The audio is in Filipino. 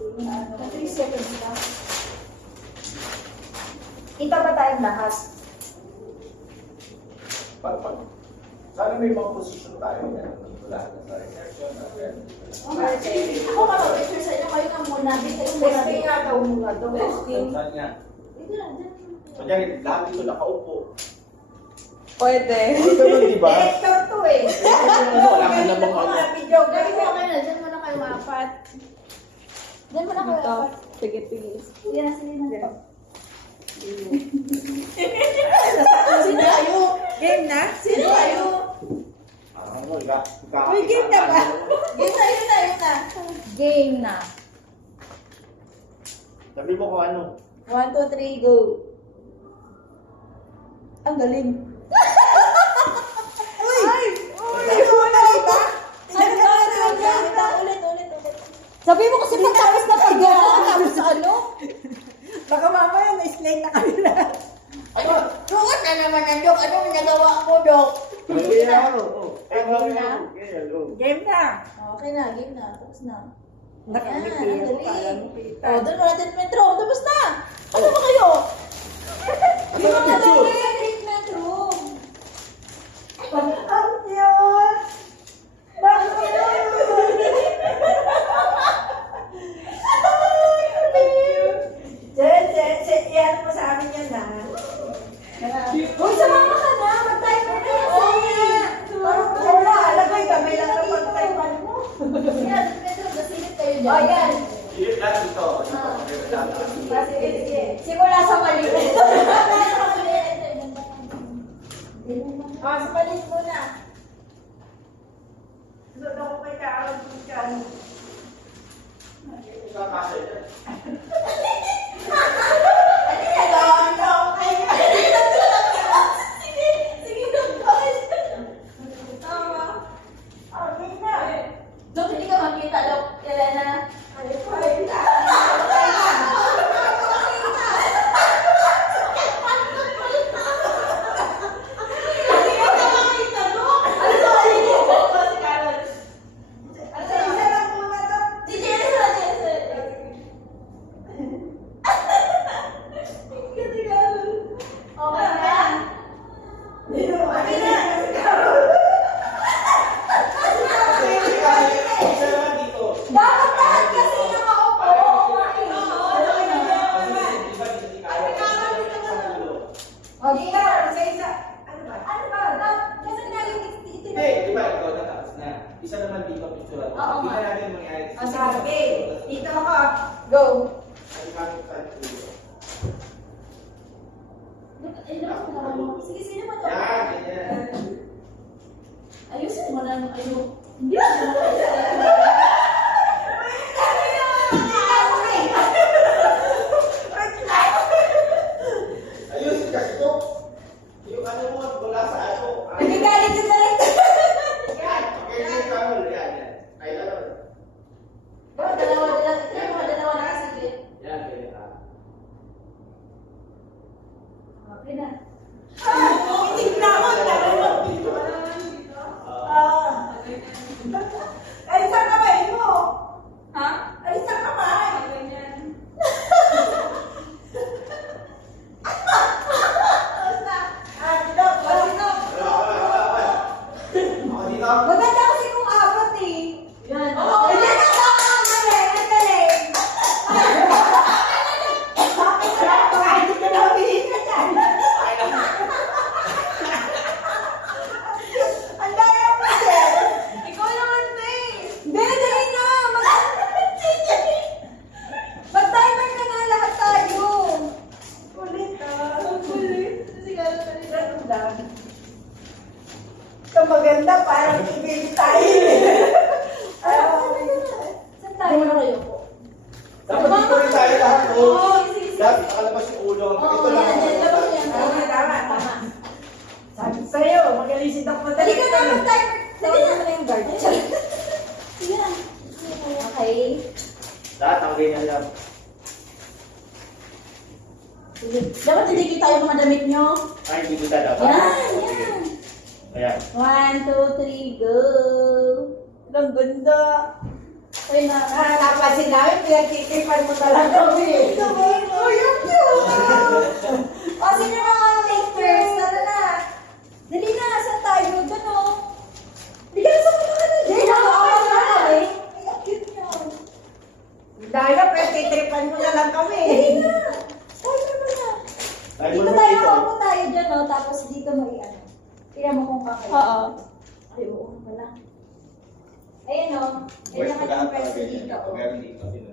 3 seconds na. Kita ba tayong lahat? Sana may mga posisyon tayo na lahat sa research natin. Ako ka mag-picture sa inyo, kayo na muna. Testing nga daw muna daw. Saan nga? Ito lang, dyan. Kunyari, lahat dito nakaupo. Pwede. Ano naman, di ba? Director to eh. Wala ka namang ano. Video. Gawin mo kayo na, dyan muna kayo maapat. Dyan muna kayo Ito. maapat. Sige, sige. Sige na, sige na. Sino kayo? Game na? Sino kayo? Uy, game na ba? Game na, yun na, yun na. Game na. Sabi mo kung ano. 1, 2, 3, go. Ang galing. Uy! Uy! Uy! Ba? Ulit. Sabi mo kasi pagtapos na kayo, tapos ano? Baka mamaya na-slay na kami lahat. Ano? Sukat na naman ang Dok. Ano ang nagawa mo, Dok? Game na. Game na. Okay na, game na. Tapos na. Nakangiti Ayan, ako. ang Kala galing. mo kita. Oh, doon mo natin treatment room. Tapos na. Ano ba kayo? Ano ba kayo? Treatment room. Ang cute! Bakit yun? Iyan mo sa amin yan na. Uy, sumama ka na. Mag-timer na yan. Oo nga. Wala, alam ko yung kamay lang kapag taiwan mo. Yan, treatment room. Nasilip kayo dyan. Oh, yan. Silip lang dito. Sige. Simula sa maliit. Simula sa maliit. Ah, sa palit muna. Doon ako kay Carol dyan. Ano yan? Sige, Dok. Tama. Okay na. Dok, hindi ka makita, Dok. Elena. Isa lang muna to. Si Jesse na, Jesse. Okay na. Okay na. Carol. Dapat lahat kasi nakaupo. Okay na. Isa-isa. Ano ba? Ano ba? Kasi nga yung ito Hindi, di ba ikaw natapos na? Isa naman dito picture. Oo, Hindi nga. na natin mangyari. O, sige. Dito ako. Go. Sige, sino mo to? Yan, ganyan. Ayusin mo na. Hindi. Ayusin kasi to. Yung ano mo, wala sa ano. Nagagalit yung director. Yan, okay na yung Carol. Yan. Ay, ano. Dalawa na kasi. Yan, ganyan. Okay na. Hindi na ako. Dito. Ay, isang kamay mo. Ha? Ay, isang kamay. Ah, dito. Ako dito. Maganda kasi kung abot eh. Yan. Ay, yan ako. Ang galing, ang galing. Bakit hindi ka nabihin ka dyan? Ang daya mo siya. Ikaw naman, te. Hindi, dali na. Mag-timer na nga lahat tayo. Kulit ah. Kulit. Sige, Ganda. Ito maganda, parang ibig tayo. Saan tayo na kayo po? Dapat dito rin tayo lahat. Oo, sige, sige. Dapat nakalabas yung ulo. Oo, Ito lang. yan, labas yan. Tama. Sabi sa'yo, magaling si Doc Madali. Dali ka na, mag-timer. Dali na yung guard. Sige na. Okay. Lahat ang ganyan lang. Sige. Dapat hindi kita yung mga damit nyo. Ay, hindi kita dapat. Yan. Ayan. 1, 2, 3, go. Ang ganda. Uy, na. Napansin namin, pinagtitripan mo talaga kami. Oh, yung cute! O, sino mga take first? Tara na. Dali na, saan tayo? Doon o. Hindi ka na sa mga na dyan. Nakakaawa na kami. Ay, ang cute niya. Dahil na, pinagtitripan mo na lang kami. Dali na. Ay, tama na. Tayo Dito mo tayo, dito. kaupo tayo dyan o. Tapos dito mo i-ano. Tingnan mo kung kakaya. Oo. Ay, oo pala. Ayan o. Boys, Yan ang pagkakat pwesto talaga dito dito. o. Meron dito, dito.